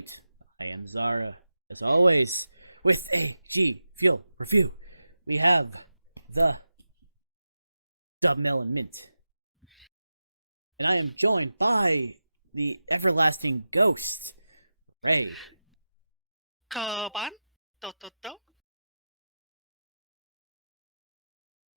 Mint. I am Zara. As always, with a GFUEL review, we have the Dubmelon Mint. And I am joined by the everlasting ghost, Ray. Kaban? Do.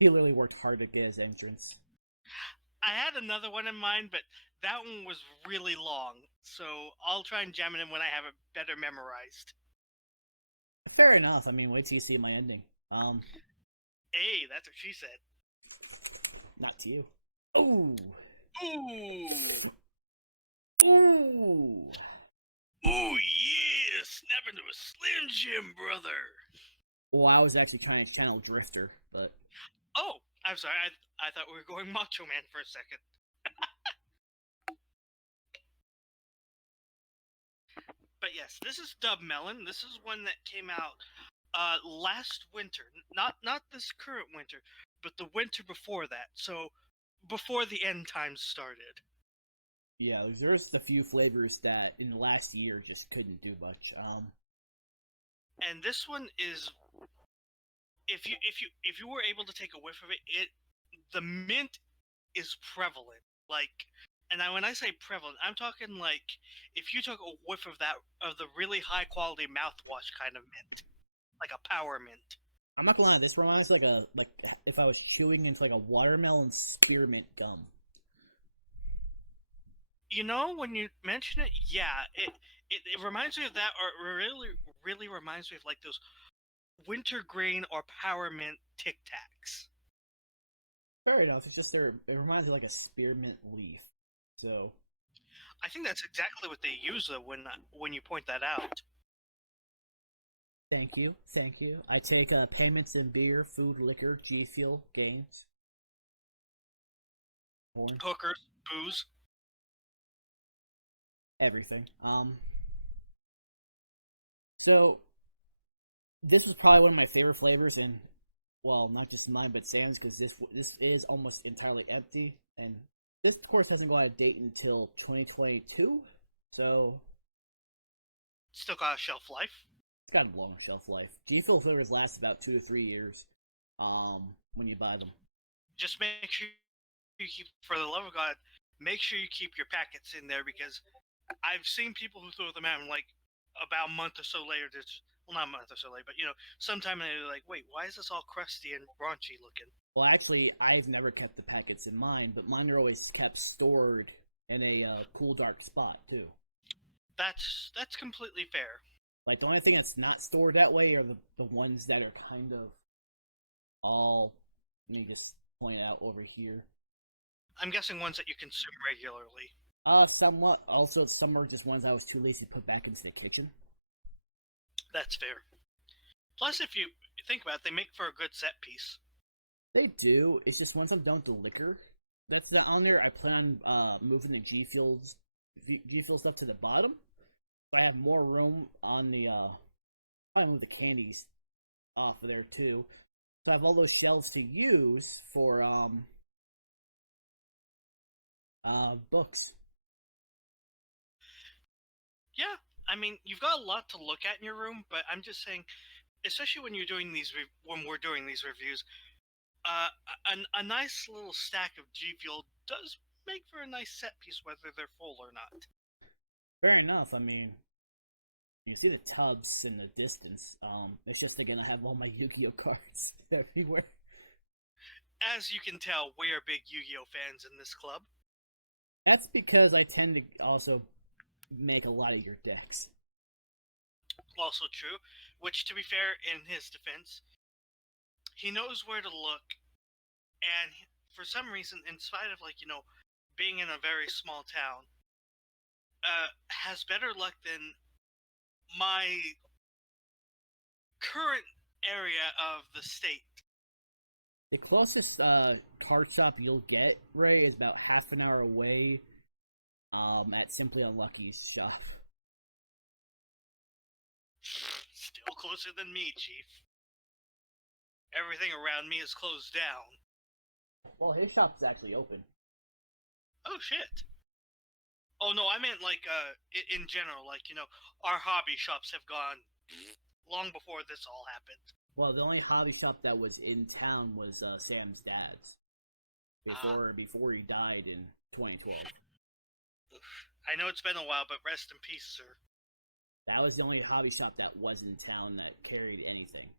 He literally worked hard to get his entrance. I had another one in mind, but that one was really long, so I'll try and jam it in when I have it better memorized. Fair enough. I mean, wait till you see my ending. Hey, that's what she said. Not to you. Ooh. Ooh! Ooh. Ooh, yeah! Snap into a Slim Jim, brother! Well, I was actually trying to channel Drifter, but... Oh, I'm sorry, I thought we were going Macho Man for a second. But yes, this is Dubmelon. This is one that came out last winter. Not this current winter, but the winter before that. So, before the end times started. Yeah, there's just a few flavors that in the last year just couldn't do much. And this one is, if you were able to take a whiff of it, the mint is prevalent. Like, and when I say prevalent, I'm talking like if you took a whiff of the really high quality mouthwash kind of mint, like a power mint. I'm not gonna lie, this reminds like if I was chewing into like a watermelon spearmint gum. You know, when you mention it, yeah, it reminds me of that, or it really reminds me of like those wintergreen or power mint Tic Tacs. Fair enough. It's just it reminds me of like a spearmint leaf. So I think that's exactly what they use though when you point that out. thank you. I take payments in beer, food, liquor, GFUEL, games, porn, Hookers, booze. everything. So this is probably one of my favorite flavors, and well, not just mine, but Sam's, because this is almost entirely empty, and this of course hasn't gone out of date until 2022, so Still got a shelf life. it's got a long shelf life. GFUEL flavors last about 2 to 3 years, when you buy them. Just make sure you keep, for the love of God, make sure you keep your packets in there, because I've seen people who throw them out and like about a month or so later, well, not a month or so later, but sometime they're like, wait, why is this all crusty and raunchy looking? Well, actually, I've never kept the packets in mine, but mine are always kept stored in a cool, dark spot too. That's completely fair. Like the only thing that's not stored that way are the ones that are kind of all. Let me just point it out over here. I'm guessing ones that you consume regularly. Somewhat. Also, some are just ones I was too lazy to put back into the kitchen. That's fair. Plus, if you think about it, they make for a good set piece. They do. It's just once I'm done with the liquor that's on there, I plan on moving the GFUEL stuff to the bottom. So I have more room on the probably move the candies off of there too. So I have all those shelves to use for books. Yeah, I mean, you've got a lot to look at in your room, but I'm just saying, especially when you're doing when we're doing these reviews, a nice little stack of GFUEL does make for a nice set piece, whether they're full or not. Fair enough. I mean, you see the tubs in the distance. It's just they're gonna have all my Yu-Gi-Oh cards everywhere. As you can tell, we are big Yu-Gi-Oh fans in this club. That's because I tend to also make a lot of your decks. Also true, which, to be fair, in his defense, he knows where to look, and for some reason, in spite of being in a very small town, has better luck than my current area of the state. The closest card stop you'll get, Ray, is about half an hour away at Simply Unlucky's shop. Still closer than me, Chief. Everything around me is closed down. Well, his shop's actually open. Oh, shit. Oh no, I meant like in general, like our hobby shops have gone long before this all happened. Well, the only hobby shop that was in town was Sam's dad's Uh, before he died in 2012. I know it's been a while, but rest in peace, sir. That was the only hobby shop that was in town that carried anything.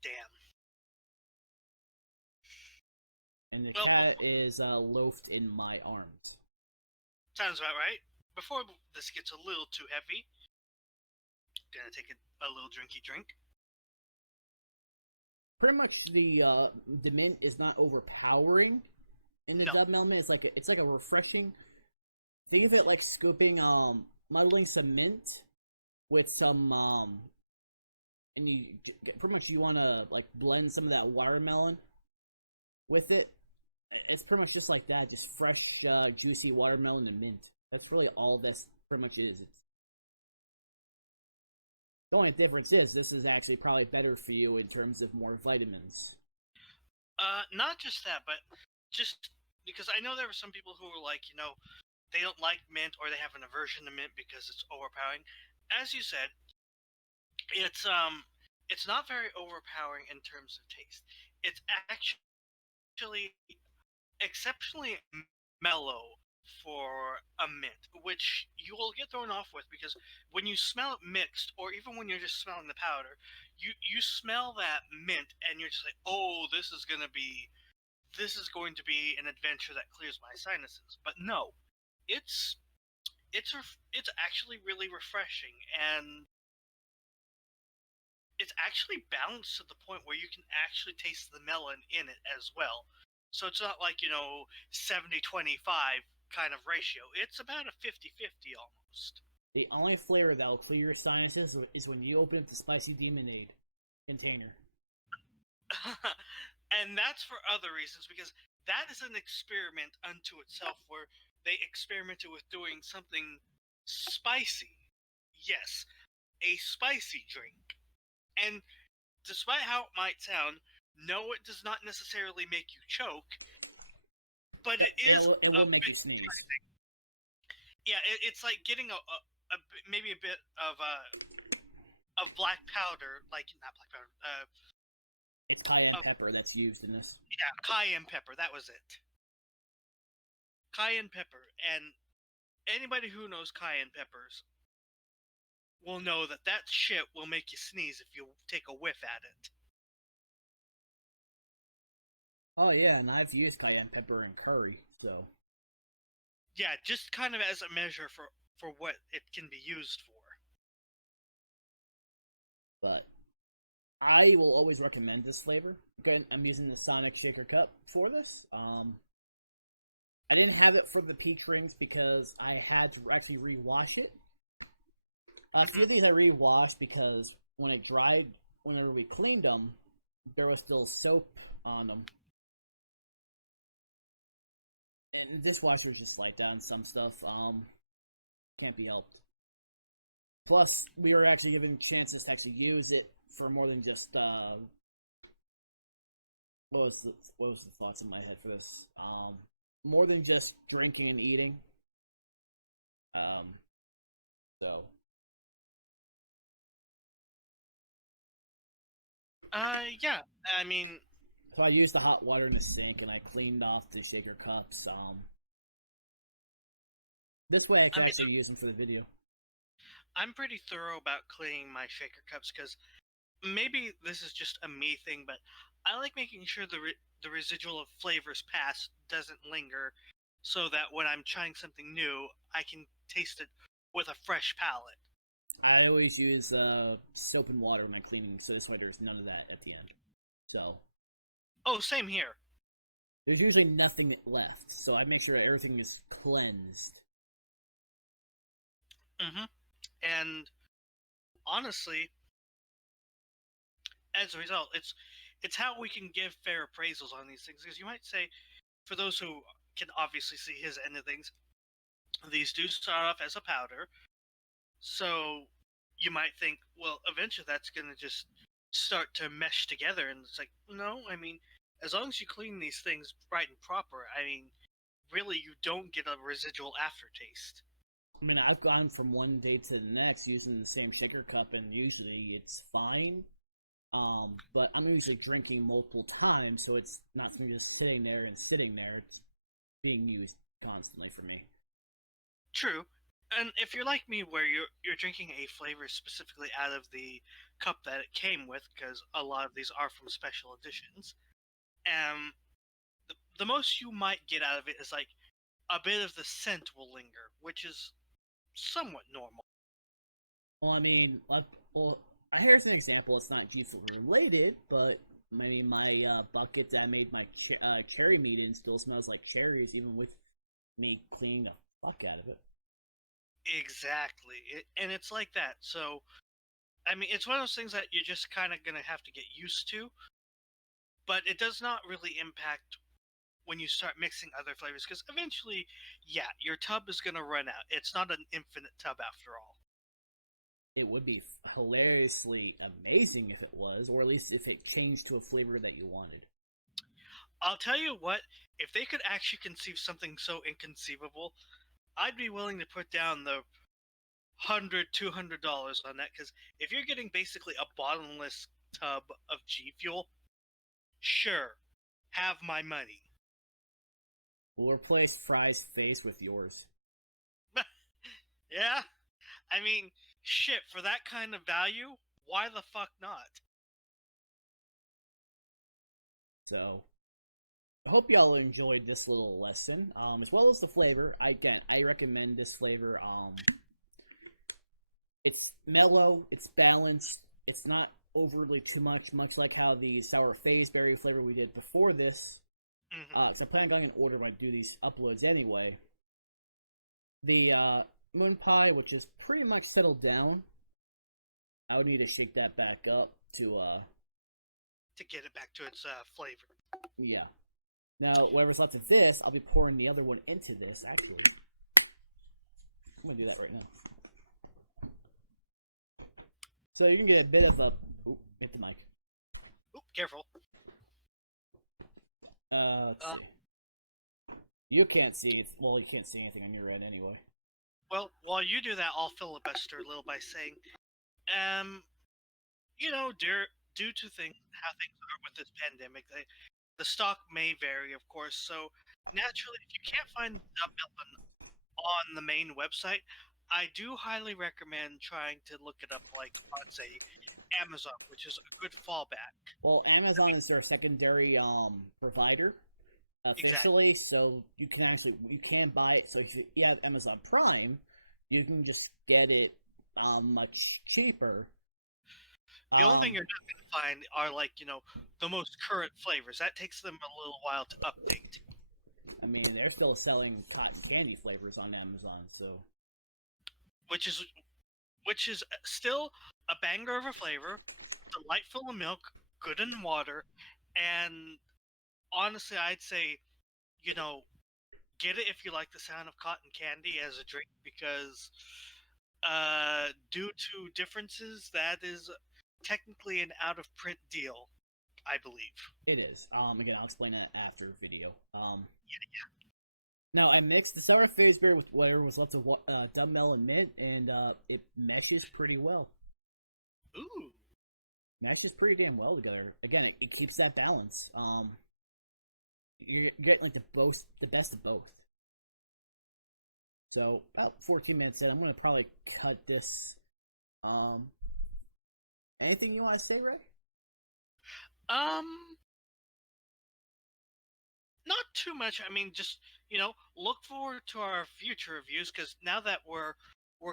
Damn. And the Well, cat is loafed in my arms. sounds about right. Before this gets a little too heavy, gonna take a little drinky drink. Pretty much the mint is not overpowering in the No. Dubmelon mint. It's like a refreshing. Think of it like scooping muddling some mint with some and you pretty much you want to like blend some of that watermelon with it. It's pretty much just like that, just fresh, juicy watermelon and mint. That's really all that's pretty much is. The only difference is this is actually probably better for you in terms of more vitamins. Not just that, but just because I know there were some people who were like, they don't like mint or they have an aversion to mint because it's overpowering. As you said, it's not very overpowering in terms of taste. It's actually exceptionally mellow for a mint, which you will get thrown off with because when you smell it mixed, or even when you're just smelling the powder, you smell that mint and you're just like, oh, this is going to be an adventure that clears my sinuses. But no, it's it's actually really refreshing, and it's actually balanced to the point where you can actually taste the melon in it as well. So it's not like, 70-25 kind of ratio. It's about a 50-50 almost. The only flavor that will clear your sinuses is when you open up the spicy demonade container. And that's for other reasons because that is an experiment unto itself where they experimented with doing something spicy. Yes, a spicy drink. And despite how it might sound, no, it does not necessarily make you choke, but it is It a will make bit you sneeze. surprising. Yeah, it's like getting maybe a bit of black powder, like not black powder. It's cayenne pepper that's used in this. Yeah, cayenne pepper. That was it. Cayenne pepper, and anybody who knows cayenne peppers will know that that shit will make you sneeze if you take a whiff at it. Oh yeah, and I've used cayenne pepper in curry, so Yeah, just kind of as a measure for what it can be used for. but I will always recommend this flavor. Okay, I'm using the Sonic Shaker Cup for this. I didn't have it for the peak rings because I had to actually rewash it. A few of these I rewashed because when it dried, whenever we cleaned them, there was still soap on them. And dishwashers just like that and some stuff. Can't be helped. Plus, we were actually given chances to actually use it for more than just what was the thoughts in my head for this? More than just drinking and eating. So Yeah. I mean, so I used the hot water in the sink and I cleaned off the shaker cups. This way I can actually use them for the video. I'm pretty thorough about cleaning my shaker cups because maybe this is just a me thing, but I like making sure the residual of flavors past doesn't linger, so that when I'm trying something new, I can taste it with a fresh palate. I always use soap and water when I'm cleaning, so this way there's none of that at the end. So. Oh, same here. There's usually nothing left, so I make sure everything is cleansed. Mm-hmm. And honestly, as a result, it's how we can give fair appraisals on these things. Because you might say, for those who can obviously see his end of things, these do start off as a powder. So you might think, well, eventually that's going to just start to mesh together. And it's like, no, I mean, as long as you clean these things right and proper, I mean, really you don't get a residual aftertaste. I mean, I've gone from one day to the next using the same shaker cup, and usually it's fine. But I'm usually drinking multiple times, so it's not for me just sitting there and sitting there. It's being used constantly for me. True. And if you're like me, where you're drinking a flavor specifically out of the cup that it came with, because a lot of these are from special editions, um, the most you might get out of it is like a bit of the scent will linger, which is somewhat normal. Well, I mean, well, here's an example. It's not GFUEL related, but I mean, my bucket that I made my cherry meat in still smells like cherries, even with me cleaning the fuck out of it. Exactly. And it's like that. So, I mean, it's one of those things that you're just kind of going to have to get used to, but it does not really impact when you start mixing other flavors because eventually, yeah, your tub is going to run out. It's not an infinite tub after all. It would be hilariously amazing if it was, or at least if it changed to a flavor that you wanted. I'll tell you what, if they could actually conceive something so inconceivable, I'd be willing to put down the $100, $200 on that because if you're getting basically a bottomless tub of G Fuel, sure, have my money. We'll replace Fry's face with yours. Yeah, I mean, shit, for that kind of value, why the fuck not? So, I hope y'all enjoyed this little lesson, as well as the flavor. I recommend this flavor. It's mellow, it's balanced, it's not overly too much like how the sour phase berry flavor we did before this. Mm-hmm. So I plan on going in order when I do these uploads anyway. The moon pie, which is pretty much settled down, I would need to shake that back up to get it back to its flavor. yeah. Now, whatever's left of this, I'll be pouring the other one into this. Actually, I'm gonna do that right now. So you can get a bit of a. Oop, hit the mic. Oop, careful. Let's see. You can't see. Well, you can't see anything on your end anyway. Well, while you do that, I'll filibuster a little by saying, you know, due to how things are with this pandemic, the stock may vary, of course. So naturally, if you can't find Dubmelon on the main website, I do highly recommend trying to look it up, like on say Amazon, which is a good fallback. Well, Amazon is their secondary provider officially, Exactly. so you can buy it. So if you have Amazon Prime, you can just get it much cheaper. The only thing you're not going to find are like the most current flavors. That takes them a little while to update. I mean, they're still selling cotton candy flavors on Amazon, so Which is still a banger of a flavor, delightful in milk, good in water, and honestly, I'd say, get it if you like the sound of cotton candy as a drink because, due to differences, that is technically an out of print deal, I believe. it is. Again, I'll explain that after video. Now I mixed the sour phase beer with whatever was left of Dubmelon mint, and it meshes pretty well. Ooh. Meshes pretty damn well together. Again, it keeps that balance. You're getting like the best of both. So about 14 minutes in, I'm gonna probably cut this. Anything you want to say, Rick? Um, Not too much. I mean, just look forward to our future reviews because now that we're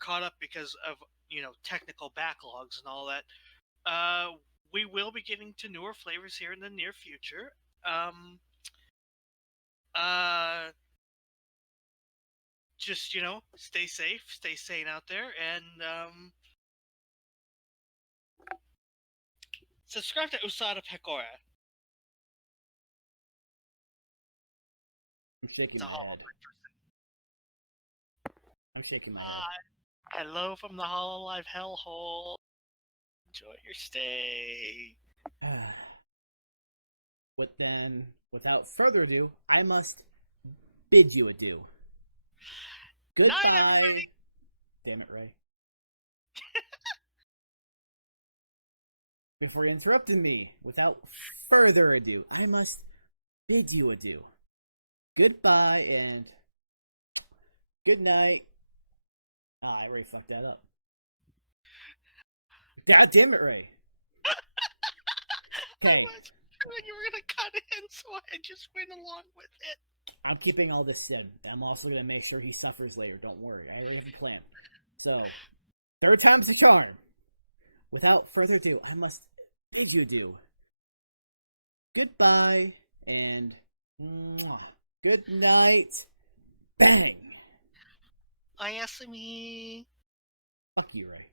caught up because of technical backlogs and all that, we will be getting to newer flavors here in the near future. Um, uh, just stay safe, stay sane out there, and subscribe to Usada Pecora. I'm shaking It's a my Hollow head. I'm shaking my head. Hello from the Hollow Live hellhole. Enjoy your stay. Without further ado, I must bid you adieu. Goodbye. Night, everybody. Damn it, Ray. Before you interrupted me, without further ado, I must bid you adieu. Goodbye and good night. Ah, I already fucked that up. God damn it, Ray. Okay. I was when you were gonna cut in, so I just went along with it. I'm keeping all this in. I'm also gonna make sure he suffers later. Don't worry. I already have a plan. So, third time's the charm. Without further ado, I must bid you adieu. Goodbye and good night. Bang. Ayasumi. Fuck you, Ray.